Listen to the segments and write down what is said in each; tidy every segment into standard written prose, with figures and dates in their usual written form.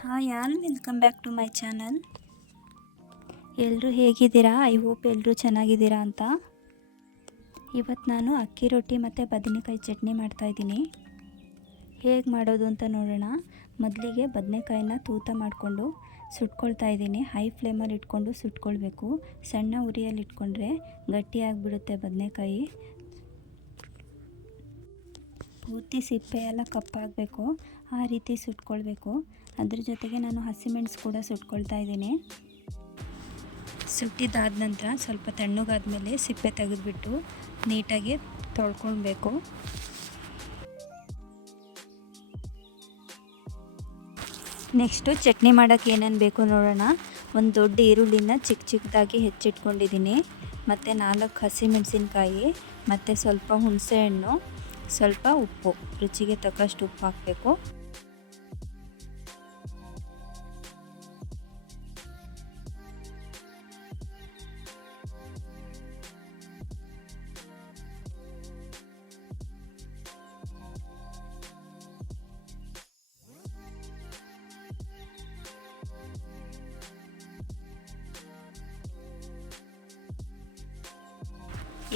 Hi all, welcome back to my channel. ಎಲ್ಲರೂ ಹೇಗಿದ್ದೀರಾ? I hope ಎಲ್ಲರೂ ಚೆನ್ನಾಗಿದ್ದೀರಾ ಅಂತ. ಇವತ್ತು ನಾನು ಅಕ್ಕಿ ರೊಟ್ಟಿ ಮತ್ತು ಬದನೆಕಾಯಿ ಚಟ್ನಿ ಮಾಡ್ತಾಯಿದ್ದೀನಿ. ಹೇಗೆ ಮಾಡೋದು ಅಂತ ನೋಡೋಣ. ಮೊದಲಿಗೆ ಬದನೆಕಾಯಿನ ತೂತ ಮಾಡಿಕೊಂಡು ಸುಟ್ಕೊಳ್ತಾ ಇದ್ದೀನಿ. ಹೈ ಫ್ಲೇಮಲ್ಲಿ ಇಟ್ಕೊಂಡು ಸುಟ್ಕೊಳ್ಬೇಕು. ಸಣ್ಣ ಉರಿಯಲ್ಲಿ ಇಟ್ಕೊಂಡ್ರೆ ಗಟ್ಟಿಯಾಗಿಬಿಡುತ್ತೆ ಬದನೆಕಾಯಿ. ಪೂರ್ತಿ ಸಿಪ್ಪೆ ಎಲ್ಲ ಕಪ್ಪಾಗಬೇಕು, ಆ ರೀತಿ ಸುಟ್ಕೊಳ್ಬೇಕು. ಅದ್ರ ಜೊತೆಗೆ ನಾನು ಹಸಿಮೆಣಸು ಕೂಡ ಸುಟ್ಕೊಳ್ತಾ ಇದ್ದೀನಿ. ಸುಟ್ಟಿದ್ದಾದ ನಂತರ ಸ್ವಲ್ಪ ತಣ್ಣಗಾದ್ಮೇಲೆ ಸಿಪ್ಪೆ ತೆಗೆದುಬಿಟ್ಟು ನೀಟಾಗಿ ತೊಳ್ಕೊಳ್ಬೇಕು. ನೆಕ್ಸ್ಟು ಚಟ್ನಿ ಮಾಡೋಕ್ಕೆ ಏನೇನು ಬೇಕು ನೋಡೋಣ. ಒಂದು ದೊಡ್ಡ ಈರುಳ್ಳಿನ ಚಿಕ್ಕದಾಗಿ ಹೆಚ್ಚಿಟ್ಕೊಂಡಿದ್ದೀನಿ, ಮತ್ತು 4 ಹಸಿಮೆಣಸಿನ್ಕಾಯಿ, ಮತ್ತು ಸ್ವಲ್ಪ ಹುಣಸೆಹಣ್ಣು, ಸ್ವಲ್ಪ ಉಪ್ಪು, ರುಚಿಗೆ ತಕ್ಕಷ್ಟು ಉಪ್ಪು ಹಾಕಬೇಕು.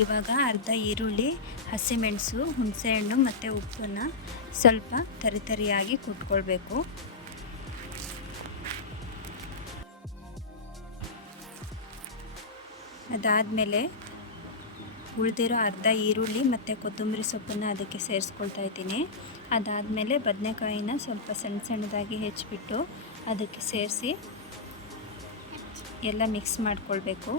ಇವಾಗ ಅರ್ಧ ಈರುಳ್ಳಿ, ಹಸಿಮೆಣಸು, ಹುಣಸೆಹಣ್ಣು ಮತ್ತು ಉಪ್ಪನ್ನು ಸ್ವಲ್ಪ ತರಿಯಾಗಿ ಕುಟ್ಕೊಳ್ಬೇಕು. ಅದಾದಮೇಲೆ ಉಳಿದಿರೋ ಅರ್ಧ ಈರುಳ್ಳಿ ಮತ್ತು ಕೊತ್ತಂಬರಿ ಸೊಪ್ಪನ್ನು ಅದಕ್ಕೆ ಸೇರಿಸ್ಕೊಳ್ತಾ ಇದ್ದೀನಿ. ಅದಾದಮೇಲೆ ಬದನೆಕಾಯಿನ ಸ್ವಲ್ಪ ಸಣ್ಣದಾಗಿ ಹೆಚ್ಚಿಬಿಟ್ಟು ಅದಕ್ಕೆ ಸೇರಿಸಿ ಎಲ್ಲ ಮಿಕ್ಸ್ ಮಾಡಿಕೊಳ್ಬೇಕು.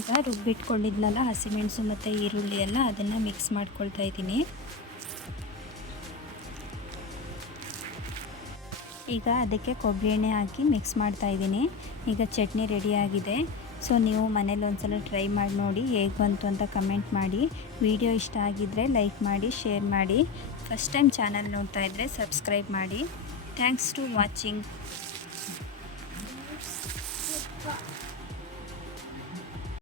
ಈಗ ರುಬ್ಬಿಟ್ಕೊಂಡಿದ್ನಲ್ಲ ಹಸಿಮೆಣಸು ಮತ್ತು ಈರುಳ್ಳಿ ಎಲ್ಲ, ಅದನ್ನು ಮಿಕ್ಸ್ ಮಾಡ್ಕೊಳ್ತಾ ಇದ್ದೀನಿ. ಈಗ ಅದಕ್ಕೆ ಕೊಬ್ಬರಿ ಎಣ್ಣೆ ಹಾಕಿ ಮಿಕ್ಸ್ ಮಾಡ್ತಾ ಇದ್ದೀನಿ. ಈಗ ಚಟ್ನಿ ರೆಡಿಯಾಗಿದೆ. ಸೊ ನೀವು ಮನೇಲಿ ಒಂದ್ಸಲ ಟ್ರೈ ಮಾಡಿ ನೋಡಿ, ಹೇಗೆ ಬಂತು ಅಂತ ಕಮೆಂಟ್ ಮಾಡಿ. ವಿಡಿಯೋ ಇಷ್ಟ ಆಗಿದ್ದರೆ ಲೈಕ್ ಮಾಡಿ, ಶೇರ್ ಮಾಡಿ. ಫಸ್ಟ್ ಟೈಮ್ ಚಾನಲ್ ನೋಡ್ತಾ ಇದ್ದರೆ ಸಬ್ಸ್ಕ್ರೈಬ್ ಮಾಡಿ. Thanks to watching.